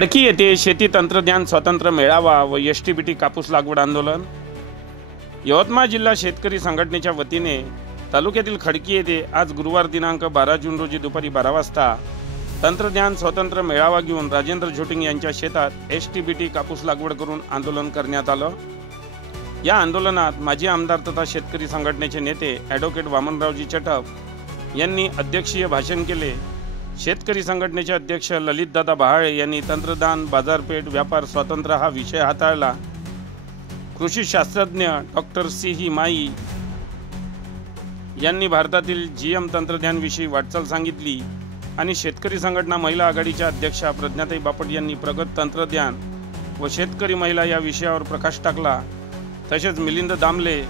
खडकी येथे शेती तंत्रज्ञान स्वातंत्र्य मेळावा व एसटीबीटी कापूस लागवड आंदोलन। यवतमाळ जिल्हा शेतकरी संघटनेच्या वतीने तालुक्यातील खडकी येथे आज गुरुवार दिनांक 12 जून रोजी दुपारी 12 वाजता तंत्रज्ञान स्वातंत्र्य मेळावा घेऊन राजेंद्र झोटिंग यांच्या शेतात एसटीबीटी कापूस लागवड करून आंदोलन करण्यात आलं। या आंदोलनात माजी आमदार तथा शेतकरी संघटनेचे नेते ॲडव्होकेट वामनरावजी चटप यांनी अध्यक्षीय भाषण केले। शेतकरी संघटनेचे अध्यक्ष ललितदादा बहाळे यांनी तंत्रज्ञान बाजारपेठ व्यापार स्वातंत्र्य हा विषय हाताळला। कृषी शास्त्रज्ञ डॉक्टर सी माई यांनी भारतातील जीएम तंत्रज्ञानविषयी वाटचाल सांगितली आणि शेतकरी संघटना महिला आघाडीच्या अध्यक्षा प्रज्ञाताई बापट यांनी प्रगत तंत्रज्ञान व शेतकरी महिला या विषयावर प्रकाश टाकला। तसेच मिलिंद दामले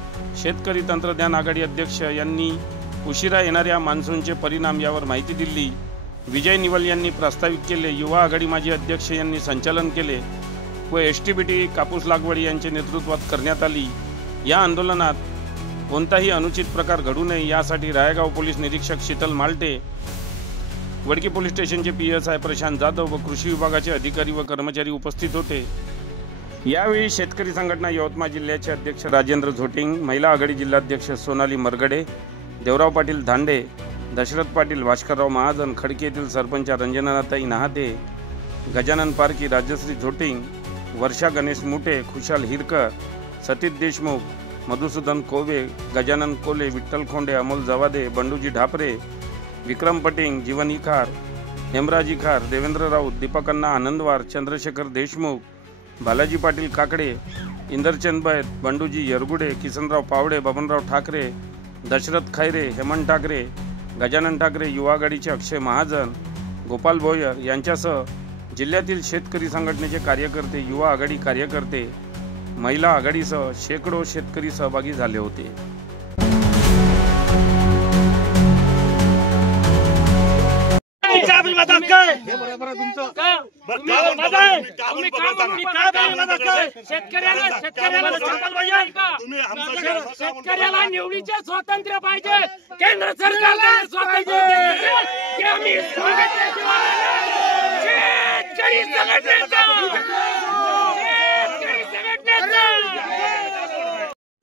शेतकरी तंत्रज्ञान आघाडी अध्यक्ष यांनी उशिरा येणाऱ्या मान्सूनचे परिणाम यावर माहिती दिली। विजय निवल यांनी प्रास्ताविक केले। युवा आघाडी माजी अध्यक्ष यांनी संचालन केले व एसटीबीटी कापूस लागवड यांच्या नेतृत्वात करण्यात आली। या आंदोलनात कोणताही अनुचित प्रकार घडू नये यासाठी रायगाव पोलीस निरीक्षक शीतल मालटे, वडकी पोलीस स्टेशनचे PSI प्रशांत जाधव व कृषी विभागाचे अधिकारी व कर्मचारी उपस्थित होते। यावेळी शेतकरी संघटना यवतमाळ जिल्ह्याचे अध्यक्ष राजेंद्र झोटिंग, महिला आघाडी जिल्हाध्यक्ष सोनाली मरगडे, देवराव पाटील धांडे, दशरथ पाटील, भास्करराव महाजन, खडकी येथील सरपंच रंजनाताई नहाते, गजानन पारकी, राजश्री झोटिंग, वर्षा गणेश मुटे, खुशाल हिरकर, सतीश देशमुख, मधुसूदन कोवे, गजानन कोले, विठ्ठल खोंडे, अमोल जवादे, बंडूजी ढापरे, विक्रम पटिंग, जीवन इखार, हेमराज इखार, देवेंद्र राऊत, दीपक अण्णा आनंदवार, चंद्रशेखर देशमुख, बालाजी पाटील काकडे, इंदरचंद बैत, बंडूजी यरगुडे, किसनराव पावडे, बबनराव ठाकरे, दशरथ खैरे, हेमंत ठाकरे, गजानन ठाकरे, युवा आघाडीचे अक्षय महाजन, गोपाल भोयर यांच्यासह जिल्ह्यातील शेतकरी संघटनेचे कार्यकर्ते, युवा आघाडी कार्यकर्ते, महिला आघाडीसह शेकडो शेतकरी सहभागी झाले होते। शेतकऱ्याला निवडीचे स्वातंत्र्य पाहिजे, केंद्र सरकारला स्वातंत्र्य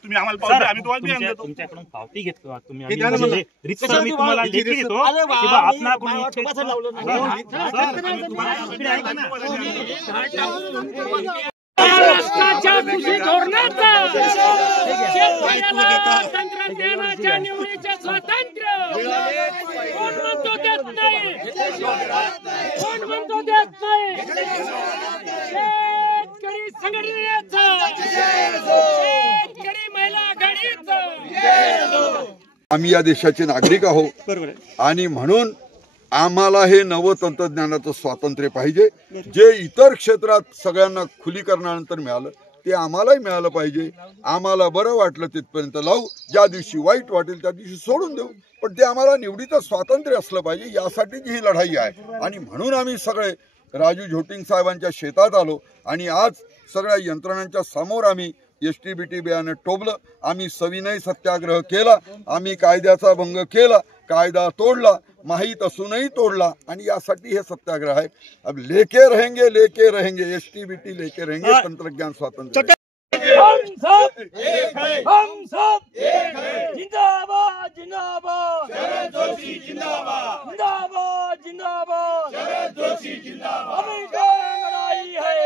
तुम्ही आम्हाला पावती आम्ही तुम्हाला तुमच्याकडून पावती घेतलो तुम्ही म्हणजे रितसर मी तुम्हाला लेखी देतो की बा आपणाकडून महाराष्ट्राच्या कृषी धोरणाचा शेतकऱ्याला तंत्रज्ञानाच्या निवडीचे स्वातंत्र्य कोण म्हणतो देत नाही, कोण म्हणतो देत नाही। शेतकरी संघटनेचा, शेतकरी महिला आघाडीचा आम्ही या देशाचे नागरिक आहोत आणि म्हणून आम्हाला हे नव तंत्रज्ञानाचं स्वातंत्र्य पाहिजे। जे इतर क्षेत्रात सगळ्यांना खुलीकरणानंतर मिळालं ते आम्हालाही मिळालं पाहिजे। आम्हाला बरं वाटलं तिथपर्यंत लावू, ज्या दिवशी वाईट वाटेल त्या दिवशी सोडून देऊ, पण ते आम्हाला निवडीचं स्वातंत्र्य असलं पाहिजे, यासाठीची ही लढाई आहे। आणि म्हणून आम्ही सगळे राजू झोटिंग साहेबांच्या शेतात आलो आणि आज सगळ्या यंत्रणांच्या समोर आम्ही एसटीबीटी बियाणं टोबलं, आम्ही सविनय सत्याग्रह केला, आम्ही कायद्याचा भंग केला, कायदा तोडला, माहीत असूनही तोडला आणि यासाठी हे सत्याग्रह आहे। अब लेके रहेंगे एसटीबीटी लेके रहेंगे तंत्रज्ञान स्वातंत्र्य। हम सब एक है, जिंदाबाद जिंदाबाद, शरद जोशी जिंदाबाद, जिंदाबाद जिंदाबाद, शरद जोशी जिंदाबाद। हमें जो लड़ाई है,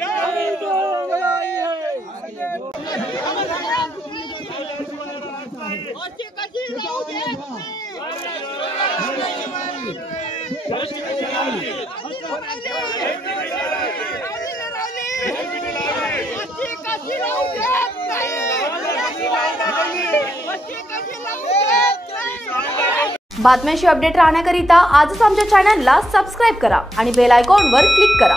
हमें जो लड़ाई है। बातम्यांशी अपडेट राहण्याकरिता आजच आमच्या चॅनलला सबस्क्राईब करा आणि बेल आयकॉनवर क्लिक करा।